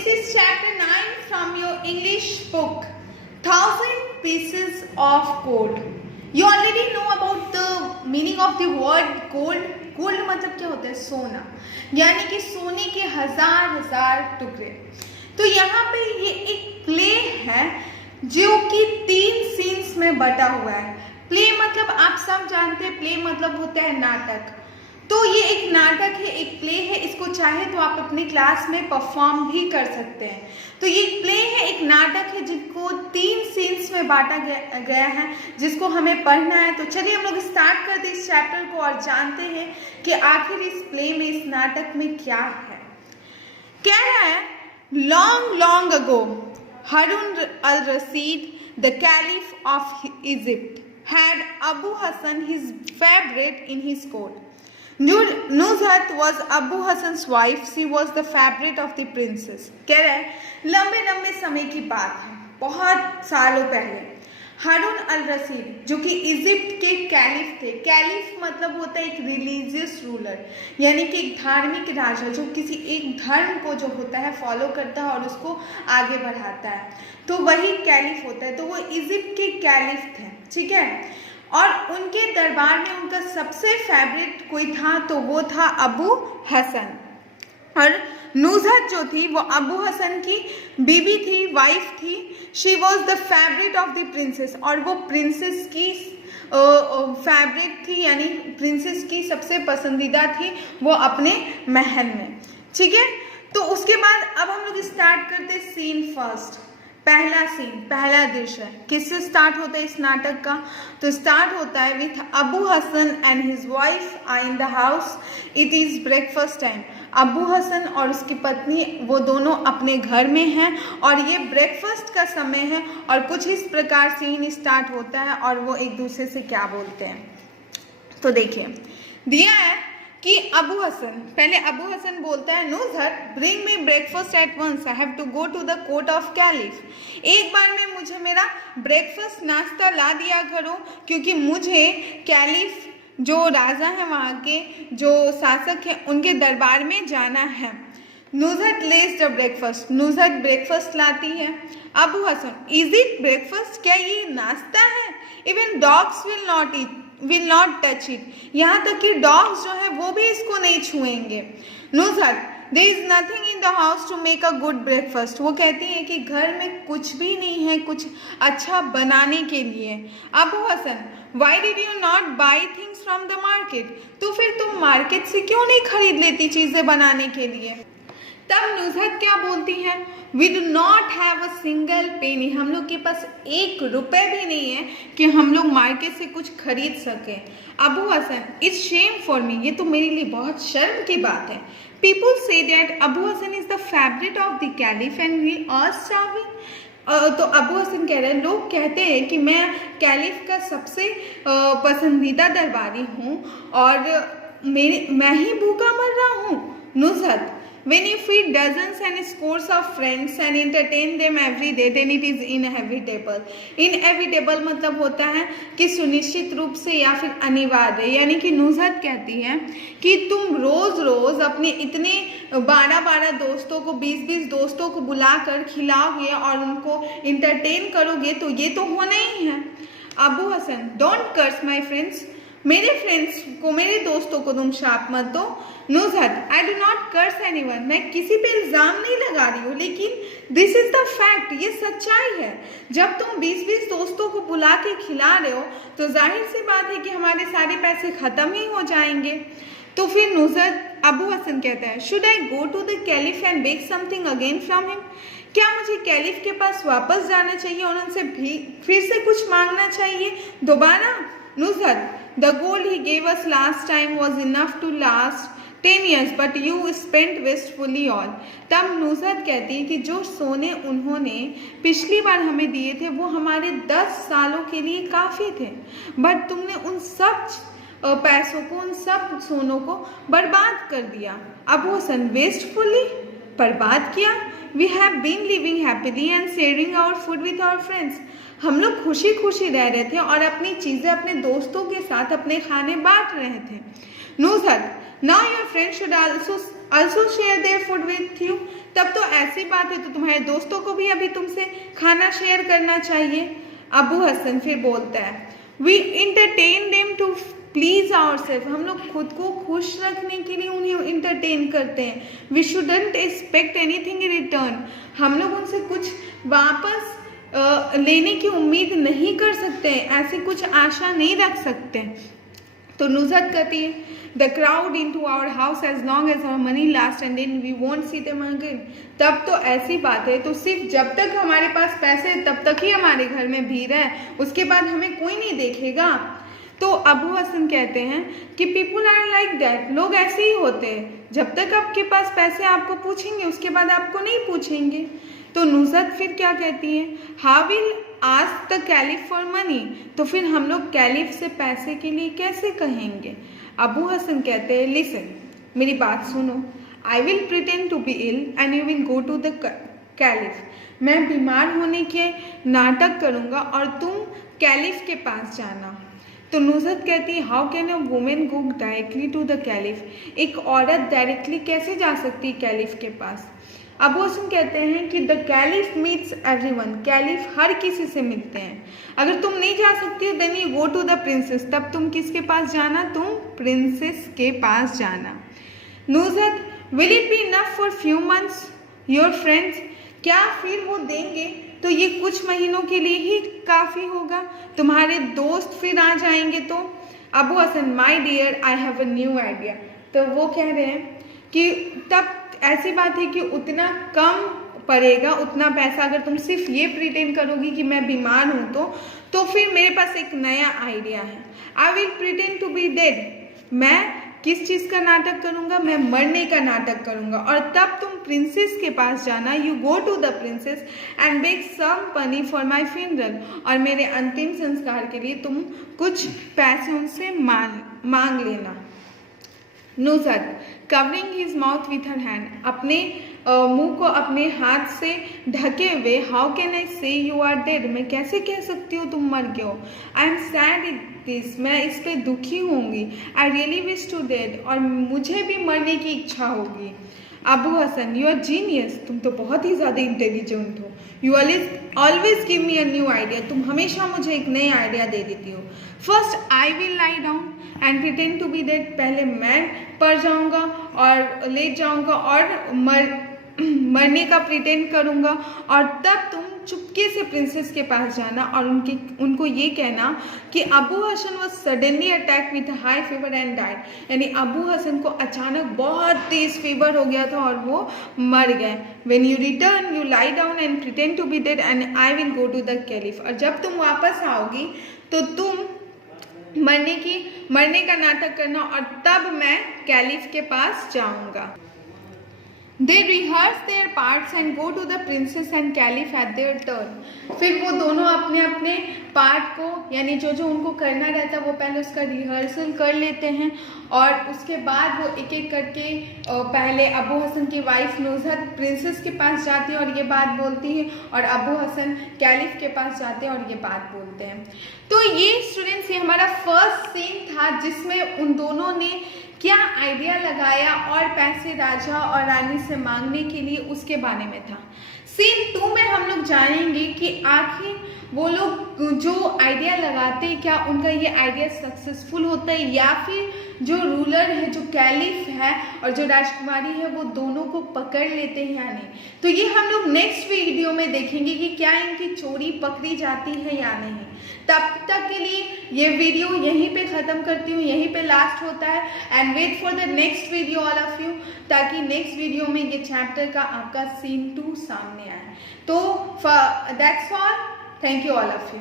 this is chapter 9 from your English book, 1000 Pieces of Gold. You already know about the meaning of the word gold. Gold मतलब क्या होता है? सोना, यानी कि सोने के हजार हजार टुकड़े। तो यहाँ पे ये एक प्ले है जो कि 3 सीन्स में बटा हुआ है। प्ले मतलब आप सब जानते हैं, प्ले मतलब होता है नाटक। तो ये एक नाटक है, एक प्ले है। इसको चाहे तो आप अपने क्लास में परफॉर्म भी कर सकते हैं। तो ये एक प्ले है, एक नाटक है जिसको 3 सीन्स में बांटा गया है, जिसको हमें पढ़ना है। तो चलिए हम लोग स्टार्ट करते हैं इस चैप्टर को और जानते हैं कि आखिर इस प्ले में, इस नाटक में क्या है। कह रहा है, long long ago Harun al Rashid the caliph of Egypt had Abu Hassan his favorite in his court. Nuzhat was Abu Hassan's wife. She was the favorite of the princess. कह रहा है लंबे लंबे समय की बात है, बहुत सालों पहले हारून अल रशीद जो कि इजिप्ट के कैलिफ थे। कैलिफ मतलब होता है एक रिलीजियस रूलर, यानी कि एक धार्मिक राजा जो किसी एक धर्म को जो होता है फॉलो करता है और उसको आगे बढ़ाता है, तो वही कैलिफ होता है। तो वो इजिप्ट के कैलिफ थे, ठीक है। और उनके दरबार में उनका सबसे फेवरेट कोई था तो वो था अबू हसन। और नुज़हत जो थी वो अबू हसन की बीबी थी, वाइफ थी। She was the favourite of the princess, और वो प्रिंसेस की फेवरेट थी, यानी प्रिंसेस की सबसे पसंदीदा थी वो अपने महल में, ठीक है। तो उसके बाद अब हम लोग स्टार्ट करते सीन फर्स्ट। पहला सीन, पहला दृश्य किससे स्टार्ट होता है इस नाटक का? तो स्टार्ट होता है with Abu Hassan and his wife are in the house. It is breakfast time. Abu Hassan और उसकी पत्नी वो दोनों अपने घर में हैं और ये ब्रेकफास्ट का समय है। और कुछ इस प्रकार सीन स्टार्ट होता है और वो एक दूसरे से क्या बोलते हैं, तो देखिए दिया है कि अबू हसन, पहले अबू हसन बोलता है, Nuzhat bring me breakfast at once, I have to go to the court of caliph. एक बार में मुझे मेरा ब्रेकफास्ट नाश्ता ला दिया करो, क्योंकि मुझे कैलिफ जो राजा है, वहाँ के जो शासक हैं, उनके दरबार में जाना है। Nuzhat lays the breakfast, Nuzhat breakfast लाती है। Abu Hassan, is it breakfast, क्या ये नाश्ता है? Even dogs will not touch it, यहाँ तक कि डॉग्स जो है वो भी इसको नहीं छुएंगे। Nuzhat, there is nothing in the house to make a good breakfast, वो कहती है कि घर में कुछ भी नहीं है कुछ अच्छा बनाने के लिए। Abu Hassan, why did you not buy things from the market, तो फिर तुम मार्केट से क्यों नहीं खरीद लेती चीज़ें बनाने के लिए? तब नुज़हत क्या बोलती है, we do not have a single penny, हम लोग के पास 1 रुपये भी नहीं है कि हम लोग मार्केट से कुछ खरीद सकें। Abu Hassan, it's shame for me, ये तो मेरे लिए बहुत शर्म की बात है। People say that Abu Hassan is the favourite of the caliph and we are starving. तो अबू हसन कह रहे हैं, लोग कहते हैं कि मैं कैलिफ का सबसे पसंदीदा दरबारी हूँ और मैं ही भूखा मर रहा हूँ। Nuzhat, when you feed dozens and scores of friends and entertain them every day, then it is inevitable. Inevitable मतलब होता है कि सुनिश्चित रूप से या फिर अनिवार्य, यानी कि नुज़हत कहती है कि तुम रोज़ रोज़ अपने इतने 12 दोस्तों को, 20 दोस्तों को बुलाकर खिलाओगे और उनको इंटरटेन करोगे, तो ये तो होना ही है। Abu Hasan, don't curse my friends, मेरे फ्रेंड्स को, मेरे दोस्तों को तुम शाप मत दो। Nuzhat, I do not curse anyone, मैं किसी पे इल्ज़ाम नहीं लगा रही हूँ, लेकिन दिस इज़ द फैक्ट, ये सच्चाई है। जब तुम 20 दोस्तों को बुला के खिला रहे हो तो जाहिर सी बात है कि हमारे सारे पैसे ख़त्म ही हो जाएंगे। तो फिर नुज़हत, अबू हसन कहता है, should I go to the caliph and beg something again from him, क्या मुझे कैलिफ के पास वापस जाना चाहिए और उनसे भी फिर से कुछ मांगना चाहिए दोबारा? Nuzhat, the gold he gave us last time was enough to last 10 years, but you spent wastefully all. तब नुज़हत कहती है कि जो सोने उन्होंने पिछली बार हमें दिए थे वो हमारे 10 सालों के लिए काफ़ी थे, बट तुमने उन सब पैसों को, उन सब सोनों को बर्बाद कर दिया। अबू हसन, वेस्टफुली, बर्बाद किया? We have been living happily and sharing our food with our friends, हम लोग खुशी खुशी रह रहे थे और अपनी चीज़ें अपने दोस्तों के साथ अपने खाने बांट रहे थे। Nuzhat, now your friends should also share their food with you, तब तो ऐसी बात है तो तुम्हारे दोस्तों को भी अभी तुमसे खाना शेयर करना चाहिए। अबू हसन फिर बोलता है, we entertain them to please our self, हम लोग खुद को खुश रखने के लिए उन्हें इंटरटेन करते हैं। We shouldn't expect anything in return, हम लोग उनसे कुछ वापस लेने की उम्मीद नहीं कर सकते, ऐसी कुछ आशा नहीं रख सकते। तो नुसरत कहती है, the crowd into our house as long as our money last and then we won't see them again. तब तो ऐसी बात है, तो सिर्फ जब तक हमारे पास पैसे तब तक ही हमारे घर में भीड़ है, उसके बाद हमें कोई नहीं देखेगा। तो अबू हसन कहते हैं कि पीपुल आर लाइक दैट, लोग ऐसे ही होते हैं, जब तक आपके पास पैसे आपको पूछेंगे उसके बाद आपको नहीं पूछेंगे। तो नुसरत फिर क्या कहती है, how will ask the caliph for money, तो फिर हम लोग कैलिफ से पैसे के लिए कैसे कहेंगे। अबू हसन कहते हैं, लिसन, मेरी बात सुनो, I will pretend to be ill and you will go to the caliph, मैं बीमार होने के नाटक करूँगा और तुम कैलिफ के पास जाना। तो नुसरत कहती है, how can a woman go directly to the caliph, एक औरत डायरेक्टली कैसे जा सकती है कैलिफ के पास। अबू हसन कहते हैं कि the caliph meets everyone, caliph हर किसी से मिलते हैं, अगर तुम नहीं जा सकती हो then you go to the princess, तब तुम किसके पास जाना, तुम प्रिंसेस के पास जाना। Nusrat, will it be enough for few months your friends, क्या फिर वो देंगे तो ये कुछ महीनों के लिए ही काफ़ी होगा, तुम्हारे दोस्त फिर आ जाएंगे तो। Abu Hassan, my dear I have a new idea, तो वो कह रहे हैं कि तब ऐसी बात है कि उतना कम पड़ेगा, उतना पैसा अगर तुम सिर्फ ये प्रिटेंड करोगी कि मैं बीमार हूँ तो फिर मेरे पास एक नया आइडिया है। I will pretend to be dead, मैं किस चीज़ का नाटक करूँगा, मैं मरने का नाटक करूँगा, और तब तुम प्रिंसेस के पास जाना, you go to the princess and beg some money for my funeral, और मेरे अंतिम संस्कार के लिए तुम कुछ पैसे उनसे मांग लेना। Nusrat, covering his mouth with her hand, अपने मुंह को अपने हाथ से ढके हुए, हाउ कैन आई से यू आर डेड, मैं कैसे कह सकती हूँ तुम मर गए हो। I am sad at this, मैं इस पे दुखी होंगी। I really wish to dead, और मुझे भी मरने की इच्छा होगी। Abu Hassan, you are genius, तुम तो बहुत ही ज़्यादा इंटेलिजेंट हो। You always give me a new idea, तुम हमेशा मुझे एक नई आइडिया दे देती हो। First I will lie down and pretend to be dead, पहले मैं पड़ जाऊंगा और लेट जाऊंगा और मरने का प्रिटेंड करूंगा, और तब तुम चुपके से प्रिंसेस के पास जाना और उनको ये कहना कि Abu Hassan was suddenly attack with high fever and died, यानी अबू हसन को अचानक बहुत तेज फीवर हो गया था और वो मर गए। When you return you lie down and pretend to be dead and I will go to the caliph, और जब तुम वापस आओगी तो तुम मरने का नाटक करना और तब मैं कैलिफ के पास जाऊंगा। They rehearse their parts and go to the princess and caliph at their turn. फिर वो दोनों अपने अपने पार्ट को, यानी जो जो उनको करना रहता है वो पहले उसका रिहर्सल कर लेते हैं, और उसके बाद वो एक एक करके पहले अबू हसन की वाइफ नुसरत प्रिंसेस के पास जाती है और ये बात बोलती है, और अबू हसन कैलिफ के पास जाते हैं और ये बात बोलते हैं। तो ये स्टूडेंट्स, ये हमारा फर्स्ट सीन था जिसमें उन दोनों ने क्या आइडिया लगाया और पैसे राजा और रानी से मांगने के लिए, उसके बारे में था। सीन 2 में हम लोग जानेंगे कि आखिर वो लोग जो आइडिया लगाते हैं क्या उनका ये आइडिया सक्सेसफुल होता है, या फिर जो रूलर है, जो कैलिफ है और जो राजकुमारी है, वो दोनों को पकड़ लेते हैं या नहीं। तो ये हम लोग नेक्स्ट वीडियो में देखेंगे कि क्या इनकी चोरी पकड़ी जाती है या नहीं। तब तक के लिए ये वीडियो यहीं पे ख़त्म करती हूँ, यहीं पे लास्ट होता है। And wait for the next video all of you, ताकि नेक्स्ट वीडियो में ये चैप्टर का आपका सीन 2 सामने आए। तो that's all, thank you all of you.